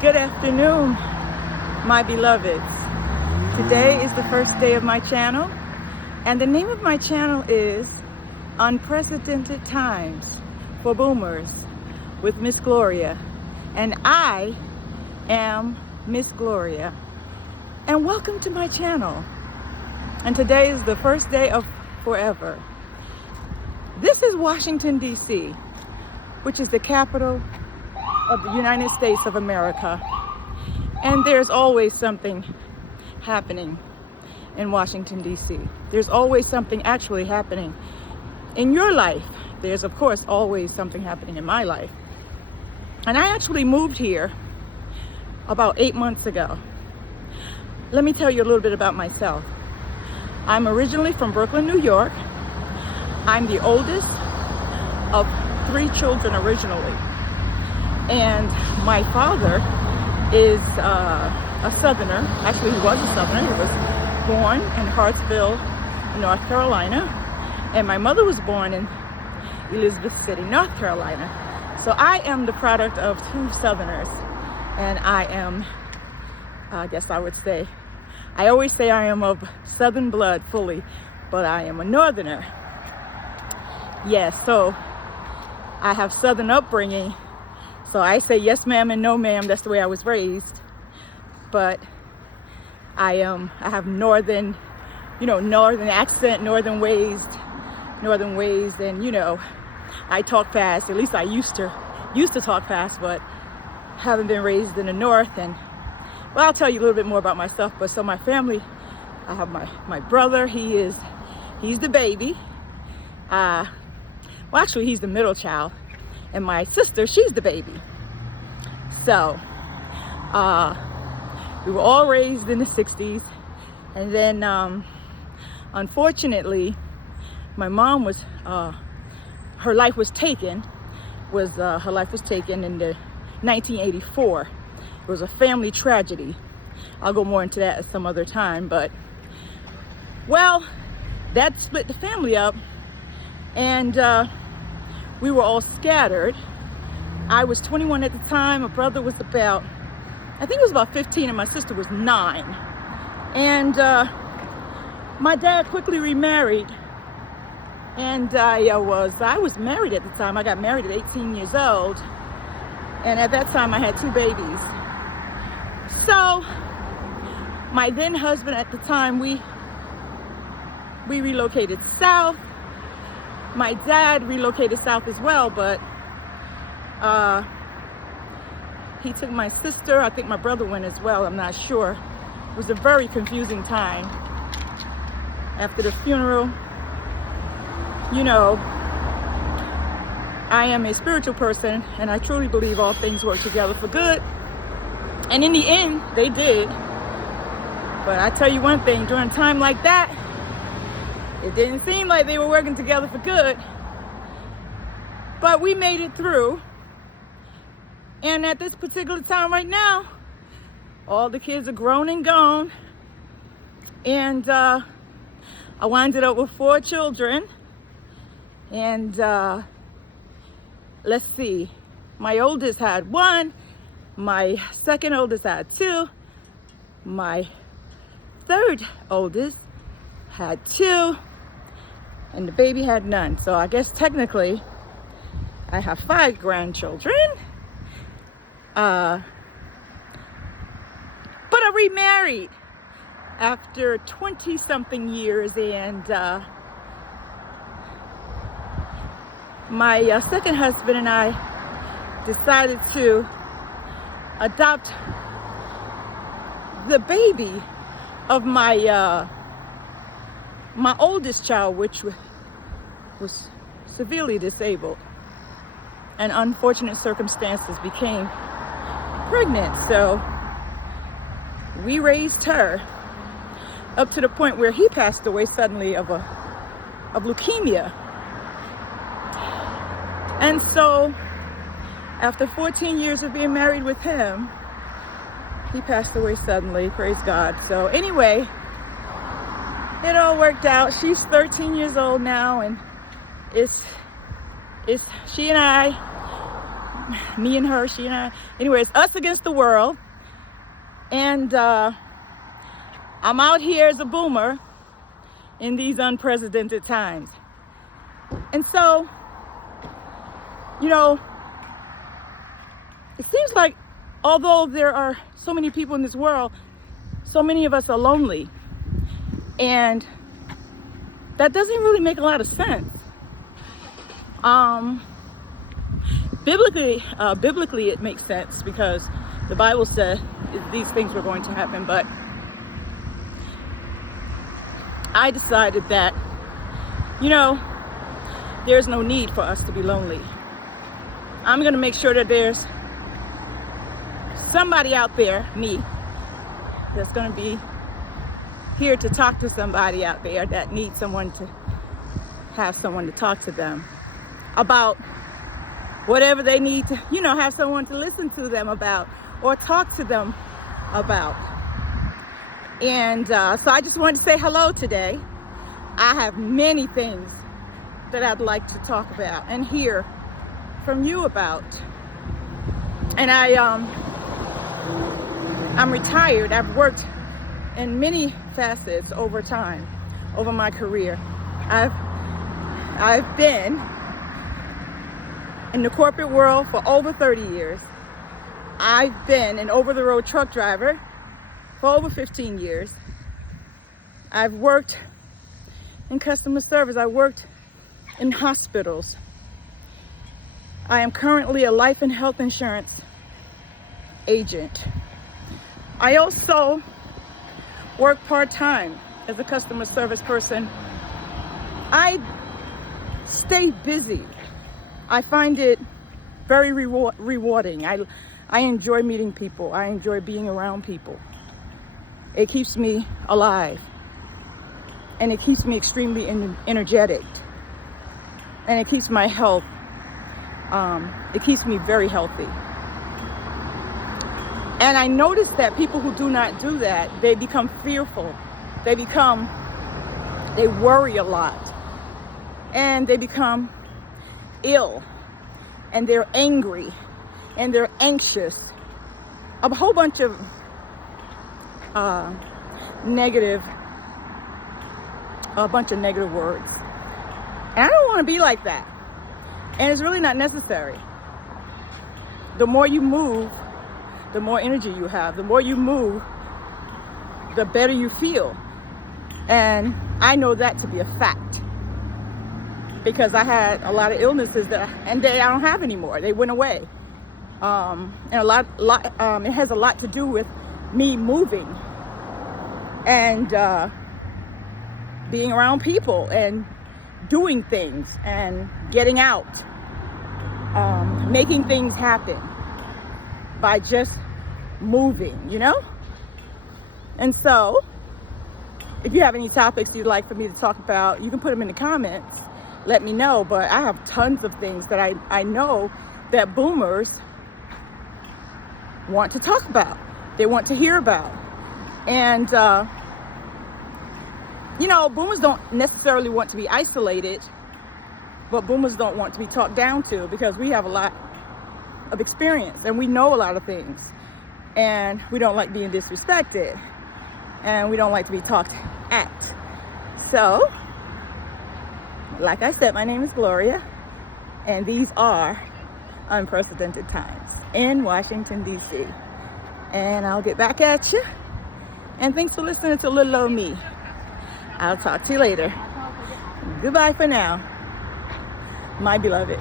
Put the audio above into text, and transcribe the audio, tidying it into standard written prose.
Good afternoon, my beloveds. Today is the first day of my channel, and the name of my channel is Unprecedented Times for Boomers with Ms. Gloria. And I am Ms. Gloria. And welcome to my channel. And today is the first day of forever. This is Washington, D.C., which is the capital of the United States of America. And there's always something happening in Washington, D.C. There's always something actually happening in your life. There's, of course, always something happening in my life. And I actually moved here about 8 months ago. Let me tell you a little bit about myself. I'm originally from Brooklyn, New York. I'm the oldest of 3 children originally. And my father is a Southerner. Actually, he was a Southerner. He was born in Hartsville, North Carolina. And my mother was born in Elizabeth City, North Carolina. So I am the product of 2 Southerners. And I am, I guess I would say, I always say I am of Southern blood fully, but I am a Northerner. Yes, so I have Southern upbringing. So I say yes ma'am and no ma'am. That's the way I was raised. But I have northern, northern accent, northern ways, and I talk fast. At least I used to talk fast, but haven't been raised in the north. And well, I'll tell you a little bit more about myself. But so my family, I have my brother. He's the baby. Well, actually, he's the middle child. And my sister, she's the baby. So, we were all raised in the 60s. And then, unfortunately, my mom was, her life was taken in the 1984. It was a family tragedy. I'll go more into that at some other time. But, well, that split the family up. And, we were all scattered. I was 21 at the time. My brother was about 15, and my sister was 9. And my dad quickly remarried. And I was married at the time. I got married at 18 years old. And at that time, I had 2 babies. So my then husband at the time, we relocated south. My dad relocated south as well, but he took my sister. I think my brother went as well. I'm not sure. It was a very confusing time. After the funeral, I am a spiritual person, and I truly believe all things work together for good. And in the end, they did. But I tell you one thing, during a time like that, it didn't seem like they were working together for good, but we made it through. And at this particular time right now, all the kids are grown and gone. And I winded up with 4 children. And let's see, my oldest had 1, my second oldest had 2, my third oldest had 2, and the baby had none. So I guess technically I have 5 grandchildren. But I remarried after 20-something years, and my second husband and I decided to adopt the baby of my oldest child, which was severely disabled, and unfortunate circumstances became pregnant. So we raised her up to the point where he passed away suddenly of leukemia. And so after 14 years of being married with him, he passed away suddenly, praise God. So anyway, it all worked out. She's 13 years old now, and it's she and I me and her, she and I. Anyway, it's us against the world. And I'm out here as a boomer in these unprecedented times. And so, you know, it seems like although there are so many people in this world, so many of us are lonely. And that doesn't really make a lot of sense. Biblically it makes sense because the Bible said these things were going to happen, but I decided that, you know, there's no need for us to be lonely. I'm going to make sure that there's somebody out there, me, that's going to be here to talk to somebody out there that needs someone to have someone to talk to them about whatever they need to, you know, have someone to listen to them about or talk to them about. And so I just wanted to say hello today. I have many things that I'd like to talk about and hear from you about. And I'm retired. I've worked in many facets over time, over my career. I've been in the corporate world for over 30 years. I've been an over-the-road truck driver for over 15 years. I've worked in customer service. I worked in hospitals. I am currently a life and health insurance agent. I also work part-time as a customer service person. I stay busy. I find it very rewarding. I enjoy meeting people. I enjoy being around people. It keeps me alive. And it keeps me extremely energetic. And it keeps my health, it keeps me very healthy. And I notice that people who do not do that, they become fearful. They worry a lot. And they become ill. And they're angry. And they're anxious. A whole bunch of negative words. And I don't want to be like that. And it's really not necessary. The more you move, the more energy you have. The more you move, the better you feel. And I know that to be a fact. Because I had a lot of illnesses that I don't have anymore. They went away. And it has a lot to do with me moving and being around people and doing things and getting out, making things happen by just moving, you know? And so, if you have any topics you'd like for me to talk about, you can put them in the comments. Let me know. But I have tons of things that I know that boomers want to talk about. They want to hear about. And, you know, boomers don't necessarily want to be isolated, but boomers don't want to be talked down to because we have a lot of experience and we know a lot of things. And we don't like being disrespected. And we don't like to be talked at. So, like I said, my name is Gloria. And these are unprecedented times in Washington, D.C. And I'll get back at you. And thanks for listening to little old me. I'll talk to you later. Goodbye for now, my beloveds.